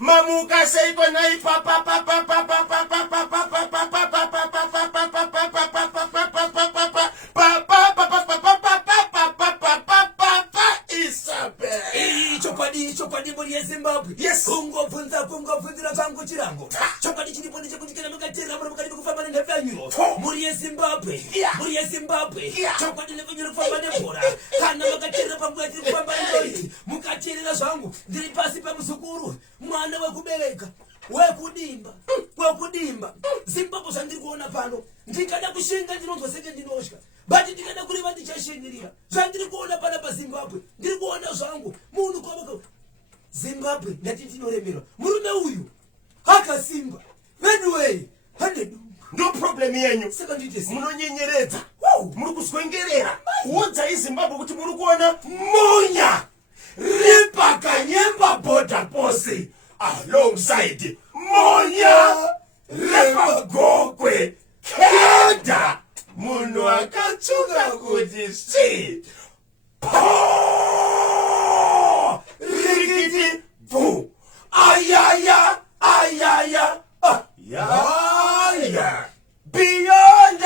Mamuka say konai chopadi muri yeZimbabwe. Yes. Kungofunza kangu chirango. Chopadi chilipondi chekutikana mukatira muri mukati kufamba nendefanyuro. Muri yeZimbabwe. Muri yeZimbabwe. Chopadi lefanyuro kufamba nebhora. Kana makatira panguva tiri kufamba ndori. Mukatirira zvangu ndiri pasi pemuzukuru. Mwana wekubereka. Wekudimba. Zimbabwe zvandiri kuona pano. Ndikada kushinga ndinonzwa senge ndinosha. But ndikada kureva ndichashindirira. Zvandiri kuona pana paZimbabwe. Ndiri kuona zvangu. Munhu kwavaka Zimbabwe ndati ndinoremerwa. Murume uyu akasimba. Anyway, no problem yenyu. Saka ndite munonyenyeredza. Muri kuswengerera. Udza iZimbabwe kuti muri kuona Munya Ripakanyemba border posse alongside Munya Repagokwe Keda. Munhu akatsuka kuti si rikiti bu ayaya beyond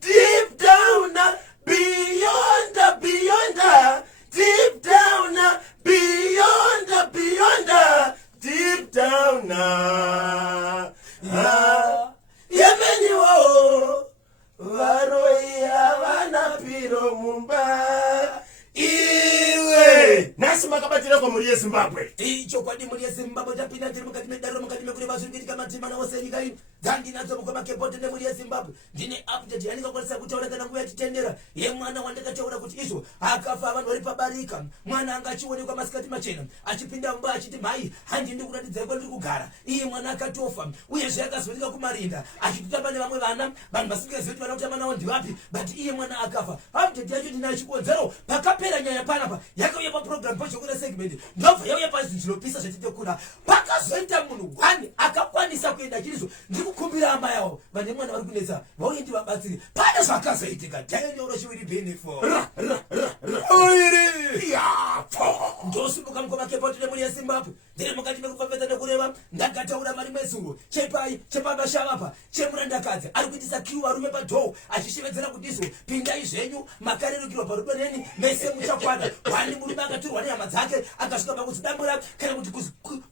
deep down beyond deep down beyond deep down yemeni wo varoya vana piro mumba iwe nasi makabatira kwa muri yeZimbabwe. Chokwadi muri yeZimbabwe tapinda tiri mukati medaro mukati mekuri zvikuitika matima nawo nyika ino. Ndandinadzo mukamakepoti nemuri yeZimbabwe. Ndine update yandingakwanisa kutaura kana nguva yatitendera yemwana wandakataura kuti izvo akafa vanhu vari pabarika. Mwana anga achionekwa masikati machena achipinda mumba achiti mhai handindi kuratidzai kwandiri kugara. Iye mwana akatofa uyezve akazooneka kumarinda achitotamba nevamwe vana vanhu vasingazivi kuti vana kutamba nawo ndivapi, but iye mwana akafa. Update yacho ndinayo chikonzero pakapera nyaya panapa yakauya paprogram pachokura segment ndobva yauya pazinhu zvinopisa zvatitokura pakazoita munhu wani akakwanisa kuenda chirizvo. Ndikukumbira ama yavo vane mwana vari kunetsa vauye ndivabatsire. Pane zvakazoitika taenyeuro chiwiri benefo ndosimuka mukomakepoti nemuri yeZimbabwe. ndiri mukati mekufambedza nekureva ndakataura mari mwezuro chepai chepabashavapa chemurandakadzi ari kuitisa kiu varume padhoo achishevedzera kuti izvo pindai zvenyu makarerukirwa parudo neni mese muchakwana. Wani murume akatirwa nehama dzake akasvika pakuzvidambura kana kuti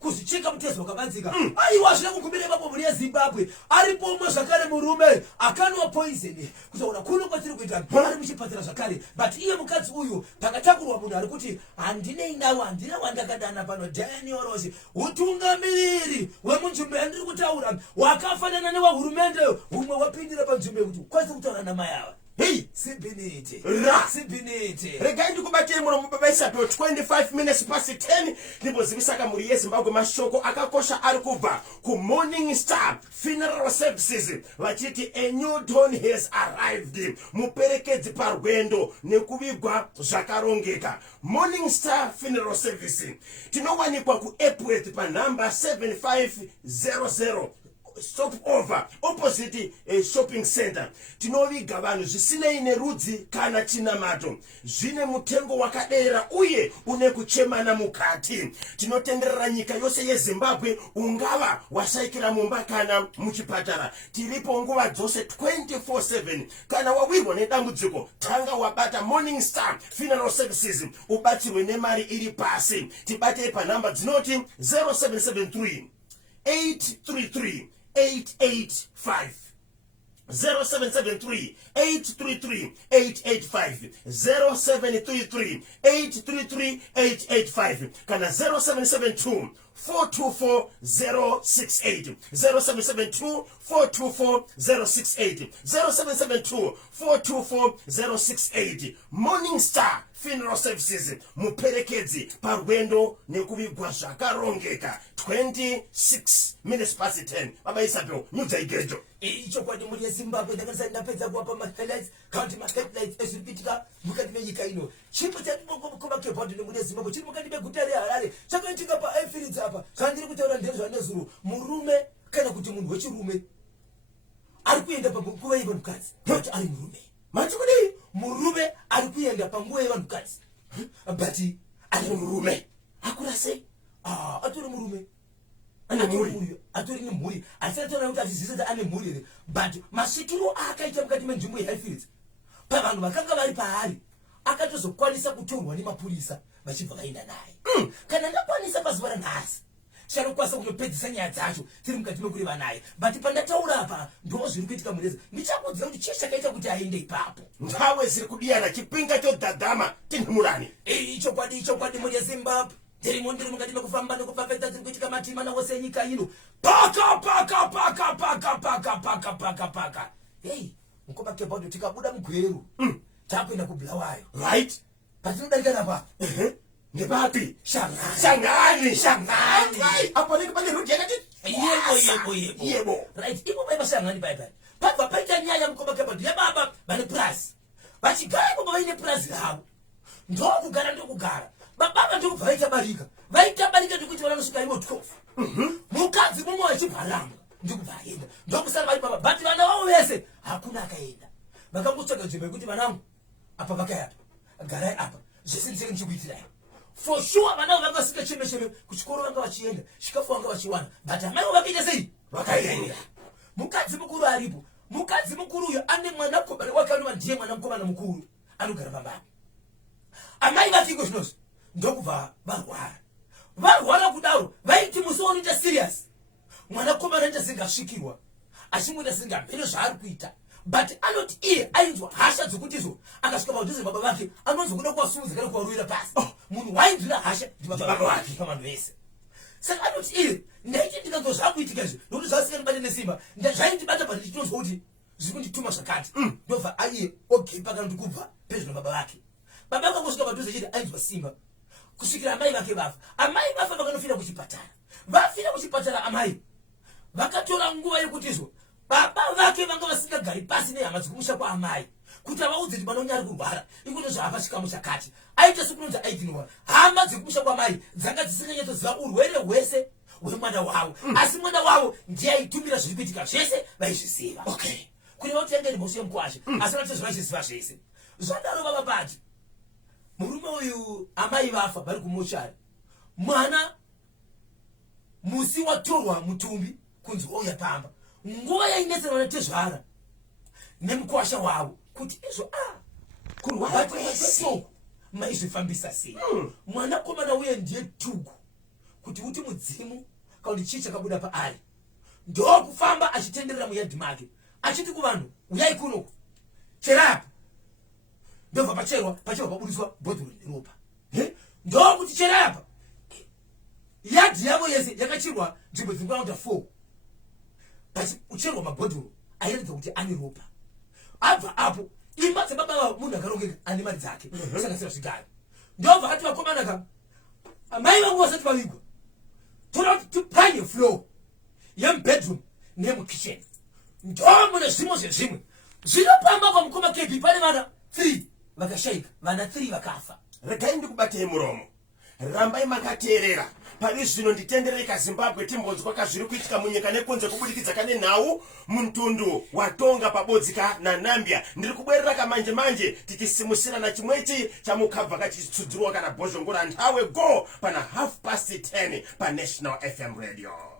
kuzicheka mutezo wakavanzika. Aiwa zvina kukumbira ipapo muri yeZimbabwe. Aripo umwe zvakare murume akanwa poison kutaura kuno kwatiri kuita ari muchipatara zvakare, but iye mukadzi uyu pakatakurwa munhu ari kuti handinei nawo handina wandakadana pano Daniel Roshi utungamiriri wemunzvimbo yandiri kutaura wakafanana newahurumende umwe wapindira panzvimbo yekuti ukwanise kutaura namai ava. Hey, Sibinite. Regai ndikubatire muno mubabaisa to 25 minutes past 10 ndimbozivisaka muri yeZimbabwe mashoko akakosha ari kubva ku Morning Star Funeral Services vachiti a new dawn has arrived. Muperekedzi parwendo nekuvigwa zvakarongeka. Morning Star Funeral Service tinowanikwa ku Epworth pa number 7500 stop over opposite a shopping center. Tinoviga vanhu zvisinei nerudzi kana chinamato, zvine mutengo wakadera uye une kuchemana mukati. Tinotenderera nyika yose yeZimbabwe, ungava washaikira mumba kana muchipatara. Tiripo nguva dzose 24/7. Kana wawirwa nedambudziko tanga wabata Morning Star Funeral Services ubatsirwe nemari iri pasi. Tibate pa namba dzinoti 0773 833 885 0773 833 885 0733 833 885 kana 0772 424-068 0772-424-068 0772-424-068. Morning Star Funeral Services muperekedzi parwendo nekuvigwa zvakarongeka 26 minutes past 10. Baba Isabel nyudza igejo icho kwadi muri yeZimbabwe ndapedza kuwapa ma-highlights kanti ma-headlights ezviripitika mukati menyika ino. Chipo chatimokobakebhadhi nemuri yeZimbabwe chiri mukati meguta reHarare chakaitika paIfields apa. Zvandiri kutaura ndezvanezuro murume kana kuti munhu wechirume ari kuenda panguva yevanhukadzi kuti ari murume mati kudii murume ari kuenda panguva yevanhukadzi but ari murume akura sei atori murume atori nemhuri asi ataura kuti atizivisa ane mhuri here but masvikiro akaita mukati menzvimbo yeIfields pavanhu vakanga vari paari akatozokwanisa kutorwa nemapurisa vachibva vaenda naye. Kana ndakwanisa pazuva ranhasi chanokwanisa kunopedzisa nyaya dzacho tiri mukati mekureva naye but pandataura apa ndo zviri kuitika mureza ndichakuudza kuti chii chakaita kuti aende ipapo. nthawe ziri kudiyana chipinga chodhadhama tinhumurani icho kwadi muri yeZimbabwe ndiri mukati mekufamba nekupapedza tiri kuitika matimana wose enyika ino paka hey mukobakebhadhi tikabuda mugweru takuenda kubulawayo right patinodarika napa nepapi Shangani apo neke pane rudi yakati yebo right ipo paipa Shangani paipai pabva paita nyaya mukobakebhadhi yababa vane purazi vachigara ipopo vaine purazi ravo ndokugara bababa ndokubva vaitabarika ndikuti vananosvika ivo 12 mukadzi mumwe wachibvaramba ndikubva aenda ndokusara vari baba but vana vavo vese hakuna akaenda vakangotsvaga nzvimbo yekuti vanangu apa vakayapa garai apa zvese ndisenge ndichikuitirai for sure vanavo vakasvika chemecheme kuchikoro vanga vachienda chikafu vanga vachiwana but amaivo vakaita sei vakaenda. Mukadzi mukuru aripo mukadzi mukuru uyo ane mwanakomana wake anova ndiye mwanakomana mukuru anogara pambapa. Amai vake iko zvinozvi ndokubva varwara kudaro vaiti musi wanoita serious mwanakomana aita singasvikirwa achingoita singamhene zvaari kuita but anoti iye ainzwa hasha dzokutizo akasvika padhuze baba vake anonzwa kuda kuvasunudza kana kuvarwira pasi munhu wainzwira hasha ndibaba vake pavanhu vese saka anoti iye ndaiti ndikanzwa zvakuitika izvi nokuti zvasingandibate nesimba zvaindibata but ndichitonzwa kuti zviri kundituma zvakati ndobva aiye ogepa kana kuti kubva pedyo nababa vake. Baba akangosvika padhuze chete ainzwa simba kusvikira amai vake vafa. Amai vafa vakanofira kuchipatara vafira kuchipatara amai vakatora nguva yekutizvo baba vake vanga vasingagari pasi nehama dzekumusha kwaamai kuti avaudze kuti mwana unyari kurwara ikuti zvaapa chikamu chakati aita sekunonzi aitinwa hama dzekumusha kwamai dzanga dzisinganyatsoziva urwere hwese hwemwana wavo asi mwana wavo ndiye aitumira zviri kuitika zvese vaizviziva kuti vauti yange nemhoso yemukwasha asi vatozva vachiziva zvese zvadaro baba pati murume uyu amai vafa vari kumochari mwana musi watorwa mutumbi kunzi ouya pamba nguva yainetserwa netezvara nemukwasha wavo kuti izvo kurwara maizvifambisa sei mwanakomana uye ndiye tugu kuti uti mudzimu kana kuti chii chakabuda paari ndokufamba achitenderera muyadhi make achiti kuvanhu uyai kunoku cherapa ndobva pacherwa pabudiswa bhodhoro neropa ndokuti cherapa yadhi yavo yese yakachirwa nzvimbo dzingauta 4 ucherwa mabhodhoro airatidza kuti ane ropa. Abva apo imba dzebaba vavo munhu akarongeka ane mari dzake sangasira zvigaro ndobva ati vakomana ka amai vangu vasati vavigwa toda kuti tipanye floor yemubedroom nemukitchen ndomune zvimo zvezvimwe zvinopamba pamukoma kepi pane vana 3 vakashayika vana 3 vakafa. Regai ndikubatei muromo rambai makateerera pari zvino nditendereka Zimbabwe timbonzwa kazviri kuitika munyika nekunze kubudikidza kane nhau muntundu watonga pabodzika naNambia. Ndiri kubwerera kamanje tichisimusirana chimwechi chamukabva kachitsudzurwa kana bhozhongora nthawe go pana 10:30 pa National FM Radio.